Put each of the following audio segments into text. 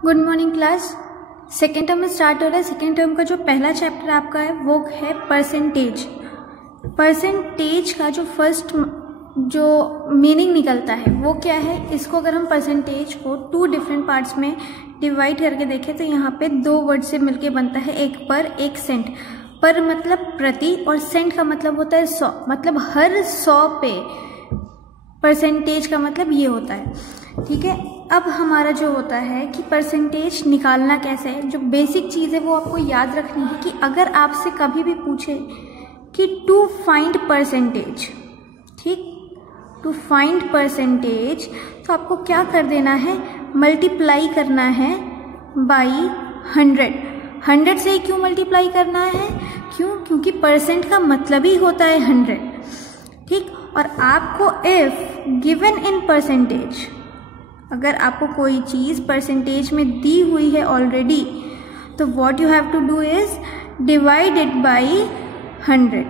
Good morning class. Second term start हो रहा है। सेकेंड टर्म का जो पहला चैप्टर आपका है वो है परसेंटेज। परसेंटेज का जो फर्स्ट जो मीनिंग निकलता है वो क्या है, इसको अगर हम परसेंटेज को टू डिफरेंट पार्ट्स में डिवाइड करके देखें तो यहाँ पे दो वर्ड से मिलके बनता है, एक पर एक सेंट। पर मतलब प्रति और सेंट का मतलब होता है 100, मतलब हर 100 पे परसेंटेज का मतलब ये होता है। ठीक है, अब हमारा जो होता है कि परसेंटेज निकालना कैसे है, जो बेसिक चीज़ है वो आपको याद रखनी है कि अगर आपसे कभी भी पूछे कि टू फाइंड परसेंटेज, ठीक, टू फाइंड परसेंटेज, तो आपको क्या कर देना है, मल्टीप्लाई करना है बाई 100। 100 से क्यों मल्टीप्लाई करना है, क्योंकि परसेंट का मतलब ही होता है 100। ठीक, और आपको इफ गिवन इन परसेंटेज, अगर आपको कोई चीज़ परसेंटेज में दी हुई है ऑलरेडी, तो what you have to do is divide it by 100।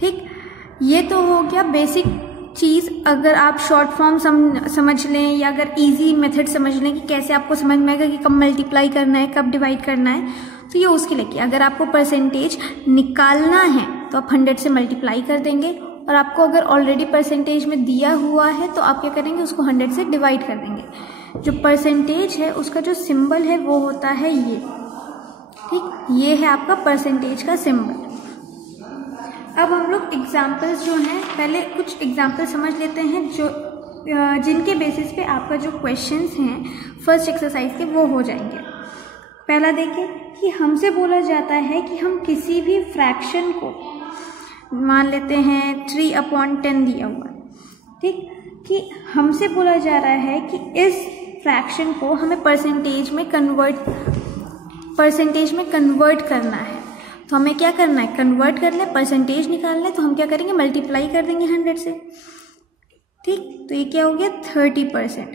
ठीक, ये तो हो गया बेसिक चीज़। अगर आप शॉर्ट फॉर्म समझ लें या अगर इजी मेथड समझ लें कि कैसे आपको समझ में आएगा कि कब मल्टीप्लाई करना है, कब डिवाइड करना है, तो ये उसके लिए। अगर आपको परसेंटेज निकालना है तो आप 100 से मल्टीप्लाई कर देंगे, और आपको अगर ऑलरेडी परसेंटेज में दिया हुआ है तो आप क्या करेंगे, उसको 100 से डिवाइड कर देंगे। जो परसेंटेज है उसका जो सिंबल है वो होता है ये। ठीक, ये है आपका परसेंटेज का सिंबल। अब हम लोग एग्जाम्पल्स जो हैं, पहले कुछ एग्जाम्पल समझ लेते हैं जो जिनके बेसिस पे आपका जो क्वेश्चंस हैं फर्स्ट एक्सरसाइज के वो हो जाएंगे। पहला देखिए कि हमसे बोला जाता है कि हम किसी भी फ्रैक्शन को, मान लेते हैं 3/10 दिया हुआ, ठीक, कि हमसे बोला जा रहा है कि इस फ्रैक्शन को हमें परसेंटेज में कन्वर्ट करना है। तो हमें क्या करना है, कन्वर्ट करना है, परसेंटेज निकालना है, तो हम क्या करेंगे, मल्टीप्लाई कर देंगे 100 से। ठीक, तो ये क्या हो गया, 30%।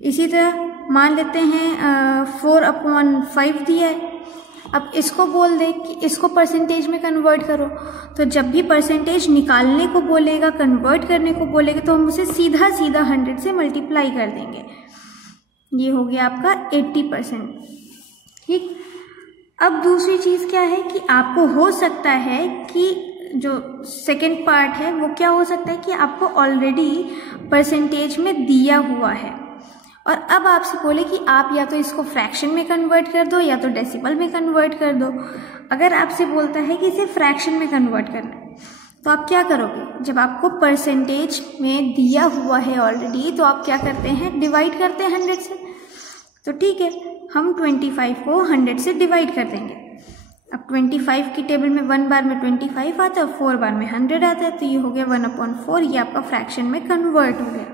इसी तरह मान लेते हैं 4/5 दिया है। अब इसको बोल दे कि इसको परसेंटेज में कन्वर्ट करो, तो जब भी परसेंटेज निकालने को बोलेगा, कन्वर्ट करने को बोलेगा, तो हम उसे सीधा 100 से मल्टीप्लाई कर देंगे। ये हो गया आपका 80%। ठीक, अब दूसरी चीज़ क्या है कि आपको हो सकता है कि जो सेकेंड पार्ट है वो क्या हो सकता है कि आपको ऑलरेडी परसेंटेज में दिया हुआ है, और अब आपसे बोले कि आप या तो इसको फ्रैक्शन में कन्वर्ट कर दो या तो डेसिमल में कन्वर्ट कर दो। अगर आपसे बोलता है कि इसे फ्रैक्शन में कन्वर्ट करना है, तो आप क्या करोगे, जब आपको परसेंटेज में दिया हुआ है ऑलरेडी, तो आप क्या करते हैं, डिवाइड करते हैं 100 से। तो ठीक है, हम 25 को 100 से डिवाइड कर देंगे। अब 25 की टेबल में 1 बार में 25 आता है और 4 बार में 100 आता है, तो ये हो गया 1/4। ये आपका फ्रैक्शन में कन्वर्ट हो गया।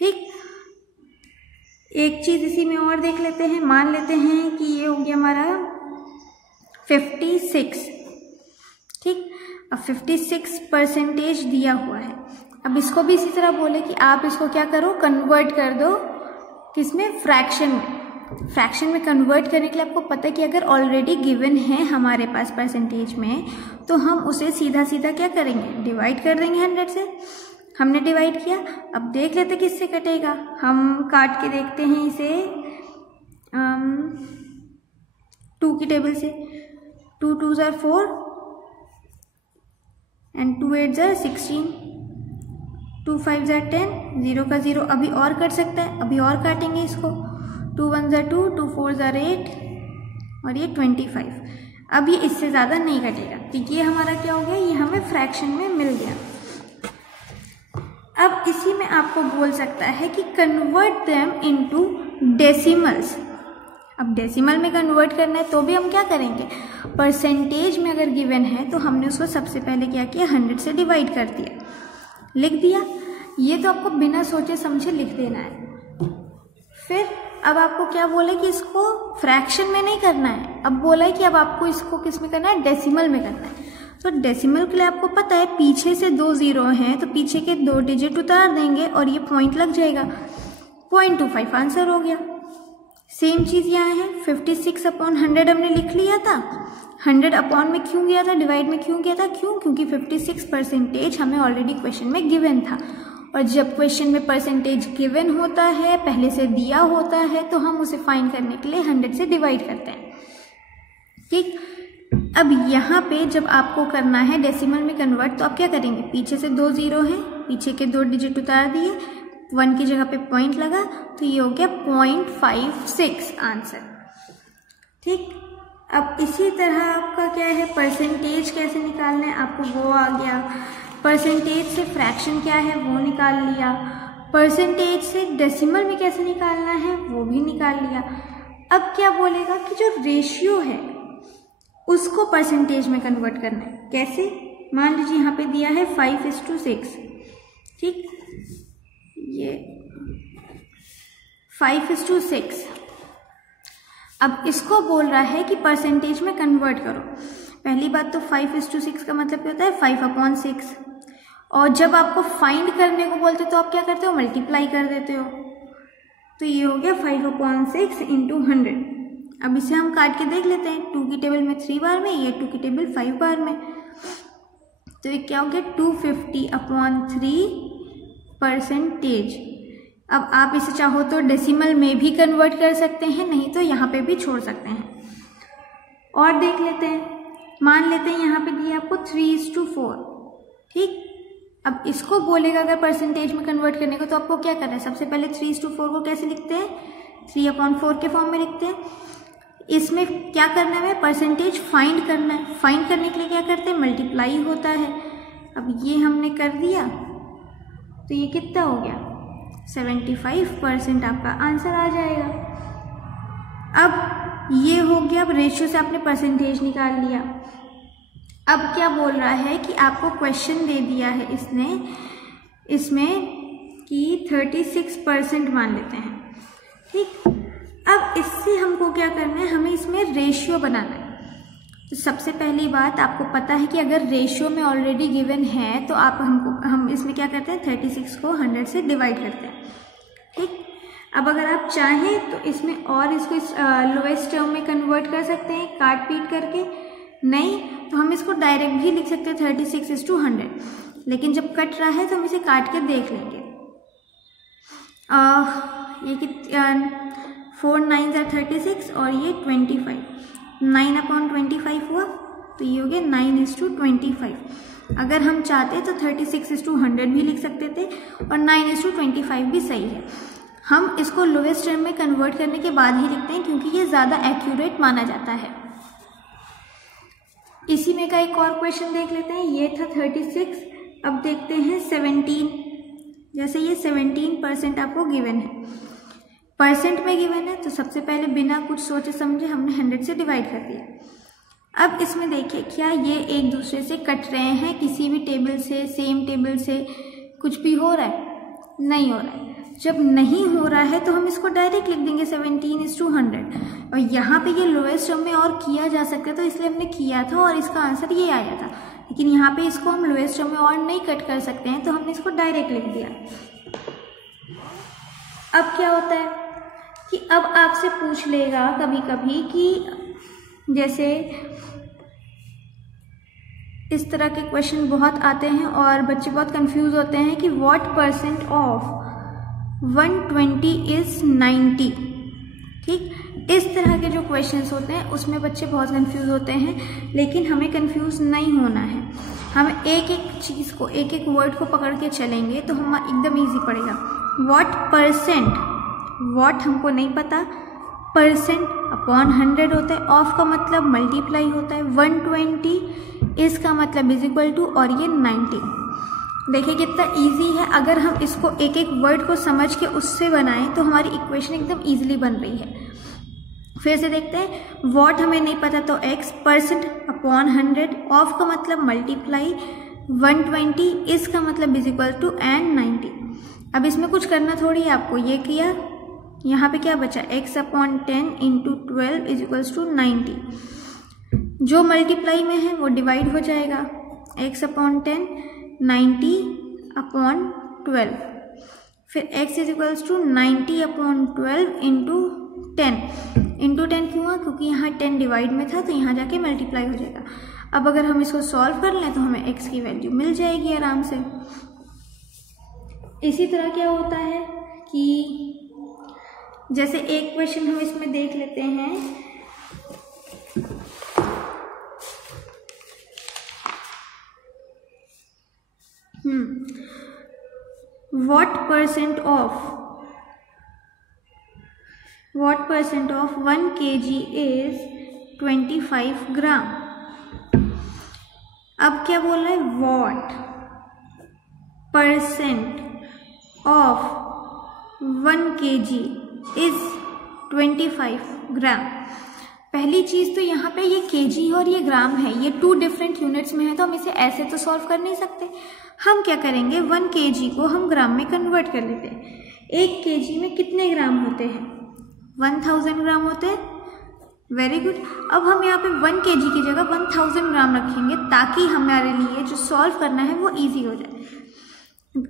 ठीक, एक चीज़ इसी में और देख लेते हैं। मान लेते हैं कि ये हो गया हमारा 56। ठीक, अब 56% दिया हुआ है। अब इसको भी इसी तरह बोले कि आप इसको क्या करो, कन्वर्ट कर दो, किसमें, फ्रैक्शन में। फ्रैक्शन में कन्वर्ट करने के लिए आपको पता है कि अगर ऑलरेडी गिवन है हमारे पास परसेंटेज में, तो हम उसे सीधा सीधा क्या करेंगे, डिवाइड कर देंगे 100 से। हमने डिवाइड किया, अब देख लेते किससे कटेगा। हम काट के देखते हैं इसे 2 की टेबल से। 2 2s are 4 and 2 8s are 16, 2 5s are 10, 0 का 0 अभी और कट सकता है, अभी और काटेंगे इसको। 2 1s are 2, 2 4s are 8 और ये 25। अब ये इससे ज़्यादा नहीं कटेगा, तो ये हमारा क्या हो गया, ये हमें फ्रैक्शन में मिल गया। अब इसी में आपको बोल सकता है कि कन्वर्ट देम इनटू डेसिमल्स। अब डेसिमल में कन्वर्ट करना है तो भी हम क्या करेंगे, परसेंटेज में अगर गिवन है तो हमने उसको सबसे पहले क्या किया, 100 से डिवाइड कर दिया, लिख दिया। ये तो आपको बिना सोचे समझे लिख देना है। फिर अब आपको क्या बोला कि इसको फ्रैक्शन में नहीं करना है, अब बोला है कि अब आपको इसको किस में करना है, डेसिमल में करना है। तो डेसिमल के लिए आपको पता है पीछे से 2 0 हैं, तो पीछे के 2 डिजिट उतार देंगे और ये पॉइंट लग जाएगा। 0.25 आंसर हो गया। सेम चीज़ यहाँ है, 56/100 हमने लिख लिया था। 100 अपॉन में क्यों गया था, डिवाइड में क्यों गया था, क्योंकि 56% हमें ऑलरेडी क्वेश्चन में गिवन था, और जब क्वेश्चन में परसेंटेज गिवन होता है, पहले से दिया होता है, तो हम उसे फाइंड करने के लिए 100 से डिवाइड करते हैं। ठीक, अब यहाँ पे जब आपको करना है डेसिमल में कन्वर्ट, तो आप क्या करेंगे, पीछे से 2 जीरो हैं, पीछे के 2 डिजिट उतार दिए, 1 की जगह पे पॉइंट लगा, तो ये हो गया 0.56 आंसर। ठीक, अब इसी तरह आपका क्या है, परसेंटेज कैसे निकालना है आपको वो आ गया, परसेंटेज से फ्रैक्शन क्या है वो निकाल लिया, परसेंटेज से डेसिमल में कैसे निकालना है वो भी निकाल लिया। अब क्या बोलेगा कि जो रेशियो है उसको परसेंटेज में कन्वर्ट करना है। कैसे, मान लीजिए यहाँ पे दिया है 5:6, ठीक, ये 5:6, अब इसको बोल रहा है कि परसेंटेज में कन्वर्ट करो। पहली बात तो 5:6 का मतलब क्या होता है, 5/6, और जब आपको फाइंड करने को बोलते तो आप क्या करते हो, मल्टीप्लाई कर देते हो, तो ये हो गया 5/6 × 100। अब इसे हम काट के देख लेते हैं, 2 की टेबल में 3 बार में, ये 2 की टेबल 5 बार में, तो ये क्या हो गया 250/3 परसेंटेज। अब आप इसे चाहो तो डेसिमल में भी कन्वर्ट कर सकते हैं, नहीं तो यहाँ पे भी छोड़ सकते हैं। और देख लेते हैं, मान लेते हैं यहाँ पे दिया आपको 3:4, ठीक, अब इसको बोलेगा अगर परसेंटेज में कन्वर्ट करने को, तो आपको क्या करना है, सबसे पहले 3:4 को कैसे लिखते हैं, 3/4 के फॉर्म में लिखते हैं। इसमें क्या करना है, परसेंटेज फाइंड करना है, फाइंड करने के लिए क्या करते हैं, मल्टीप्लाई होता है। अब ये हमने कर दिया, तो ये कितना हो गया, 75% आपका आंसर आ जाएगा। अब ये हो गया, अब रेशियो से आपने परसेंटेज निकाल लिया। अब क्या बोल रहा है कि आपको क्वेश्चन दे दिया है इसमें कि 36% मान लेते हैं, ठीक। अब इससे हमको क्या करना है, हमें इसमें रेशियो बनाना है। तो सबसे पहली बात, आपको पता है कि अगर रेशियो में ऑलरेडी गिवन है तो हम इसमें क्या करते हैं, 36 को 100 से डिवाइड करते हैं, ठीक। अब अगर आप चाहें तो इसमें और इसको लोएस्ट टर्म में कन्वर्ट कर सकते हैं काट पीट करके, नहीं तो हम इसको डायरेक्ट भी लिख सकते हैं 36:100, लेकिन जब कट रहा है तो हम इसे काट के देख लेंगे। ये 4 9s are 36 और ये 25, 9/25 हुआ, तो ये हो गया 9:25। अगर हम चाहते तो 36:100 भी लिख सकते थे और 9:25 भी सही है। हम इसको लोएस्ट टर्म में कन्वर्ट करने के बाद ही लिखते हैं क्योंकि ये ज़्यादा एक्यूरेट माना जाता है। इसी में का एक और क्वेश्चन देख लेते हैं, ये था 36, अब देखते हैं 17। जैसे ये 17% आपको गिवन है, परसेंट में गिवन है, तो सबसे पहले बिना कुछ सोचे समझे हमने 100 से डिवाइड कर दिया। अब इसमें देखिए क्या ये एक दूसरे से कट रहे हैं, किसी भी टेबल से, सेम टेबल से कुछ भी हो रहा है, नहीं हो रहा है। जब नहीं हो रहा है तो हम इसको डायरेक्ट लिख देंगे 17:100, और यहाँ पे ये लोएस्ट टर्म में और किया जा सकता है तो इसलिए हमने किया था और इसका आंसर ये आया था। लेकिन यहाँ पे इसको हम लोएस्ट टर्म में और नहीं कट कर सकते हैं, तो हमने इसको डायरेक्ट लिख दिया। अब क्या होता है कि अब आपसे पूछ लेगा कभी कभी कि जैसे इस तरह के क्वेश्चन बहुत आते हैं और बच्चे बहुत कंफ्यूज होते हैं कि व्हाट % ऑफ 120 इज 90, ठीक। इस तरह के जो क्वेश्चंस होते हैं उसमें बच्चे बहुत कंफ्यूज होते हैं, लेकिन हमें कंफ्यूज नहीं होना है। हम एक एक चीज़ को, एक एक वर्ड को पकड़ के चलेंगे तो हम एकदम इजी पड़ेगा। व्हाट हमको नहीं पता, %/100 होता है, ऑफ का मतलब मल्टीप्लाई होता है, 120 इसका मतलब इज इक्वल टू, और ये 90। देखिए कितना इजी है। अगर हम इसको एक एक वर्ड को समझ के उससे बनाएं तो हमारी इक्वेशन एकदम इजीली बन रही है। फिर से देखते हैं, व्हाट हमें नहीं पता तो x, %/100, ऑफ का मतलब मल्टीप्लाई, 120 इसका मतलब इज इक्वल टू एंड 90। अब इसमें कुछ करना थोड़ी है आपको, ये किया, यहाँ पे क्या बचा, x/10 × 12 इज इक्वल्स टू 90। जो मल्टीप्लाई में है वो डिवाइड हो जाएगा, x/10 90/12, फिर x is equals to 90/12 into 10 क्यों हुआ, क्योंकि यहाँ 10 डिवाइड में था तो यहाँ जाके मल्टीप्लाई हो जाएगा। अब अगर हम इसको सॉल्व कर लें तो हमें x की वैल्यू मिल जाएगी आराम से। इसी तरह क्या होता है कि जैसे एक क्वेश्चन हम इसमें देख लेते हैं, what percent of 1 kg is 25 ग्राम। अब क्या बोल रहा है, what percent of 1 kg is 25 ग्राम। पहली चीज तो यहाँ पे ये केजी और ये ग्राम है, ये 2 डिफरेंट यूनिट्स में है, तो हम इसे ऐसे तो सॉल्व कर नहीं सकते। हम क्या करेंगे, 1 केजी को हम ग्राम में कन्वर्ट कर लेते हैं। 1 केजी में कितने ग्राम होते हैं, 1000 ग्राम होते हैं। Very good. अब हम यहाँ पे 1 केजी की जगह 1000 ग्राम रखेंगे ताकि हमारे लिए जो सॉल्व करना है वो इजी हो जाए।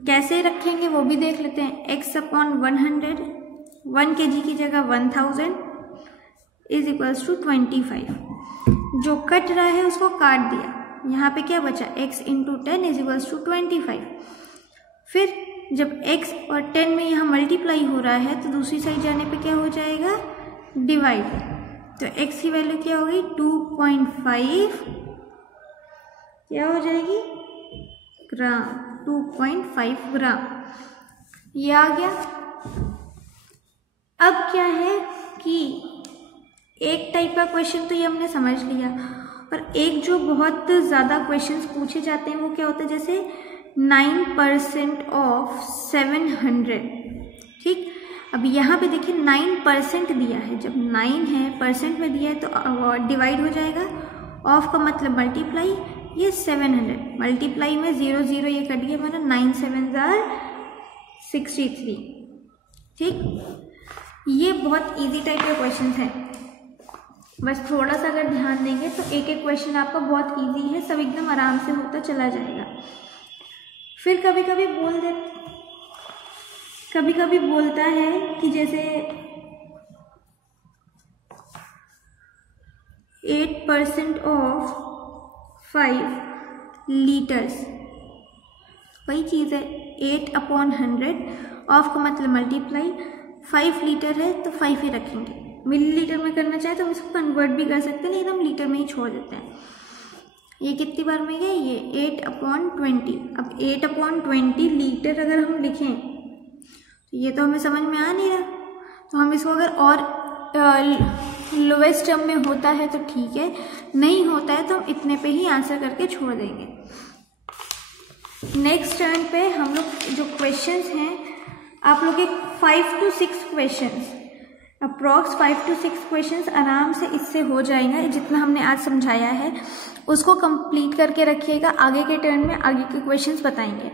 कैसे रखेंगे वो भी देख लेते हैं। x/100, 1 केजी की जगह 1000 इज इक्वल्स टू 25। जो कट रहा है उसको काट दिया, यहाँ पे क्या बचा, x × 10 इज इक्वल्स टू 25। फिर जब x और 10 में यहाँ मल्टीप्लाई हो रहा है तो दूसरी साइड जाने पे क्या हो जाएगा, डिवाइड। तो x की वैल्यू क्या होगी, 2.5 क्या हो जाएगी, ग्राम, 2.5 ग्राम। ये आ गया। अब क्या है कि एक टाइप का क्वेश्चन तो ये हमने समझ लिया, और एक जो बहुत ज़्यादा क्वेश्चंस पूछे जाते हैं वो क्या होता है, जैसे 9% ऑफ 700। ठीक, अब यहाँ पे देखिए 9% दिया है, जब 9 है परसेंट में दिया है तो डिवाइड हो जाएगा, ऑफ का मतलब मल्टीप्लाई, ये 700 मल्टीप्लाई में 0 0 ये कट गया, मतलब 9 7 63। ठीक, ये बहुत इजी टाइप के क्वेश्चन है, बस थोड़ा सा अगर ध्यान देंगे तो एक एक क्वेश्चन आपका बहुत इजी है, सब एकदम आराम से होता चला जाएगा। फिर कभी कभी बोलता है कि जैसे 8% ऑफ 5 लीटर्स, वही चीज़ है, 8/100, ऑफ का मतलब मल्टीप्लाई, 5 लीटर है तो 5 ही रखेंगे। मिलीलीटर में करना चाहे तो हम इसको कन्वर्ट भी कर सकते हैं, लेकिन हम लीटर में ही छोड़ देते हैं। ये कितनी बार में गया, ये 8/20। अब 8/20 लीटर अगर हम लिखें तो ये तो हमें समझ में आ नहीं रहा, तो हम इसको अगर और लोवेस्ट टर्म में होता है तो ठीक है, नहीं होता है तो हम इतने पे ही आंसर करके छोड़ देंगे। नेक्स्ट टर्न पे हम लोग जो क्वेश्चंस हैं, आप लोग एक 5 to 6 questions, approx 5 to 6 questions आराम से इससे हो जाएगा। जितना हमने आज समझाया है उसको कंप्लीट करके रखिएगा, आगे के टर्न में आगे के क्वेश्चंस बताएंगे।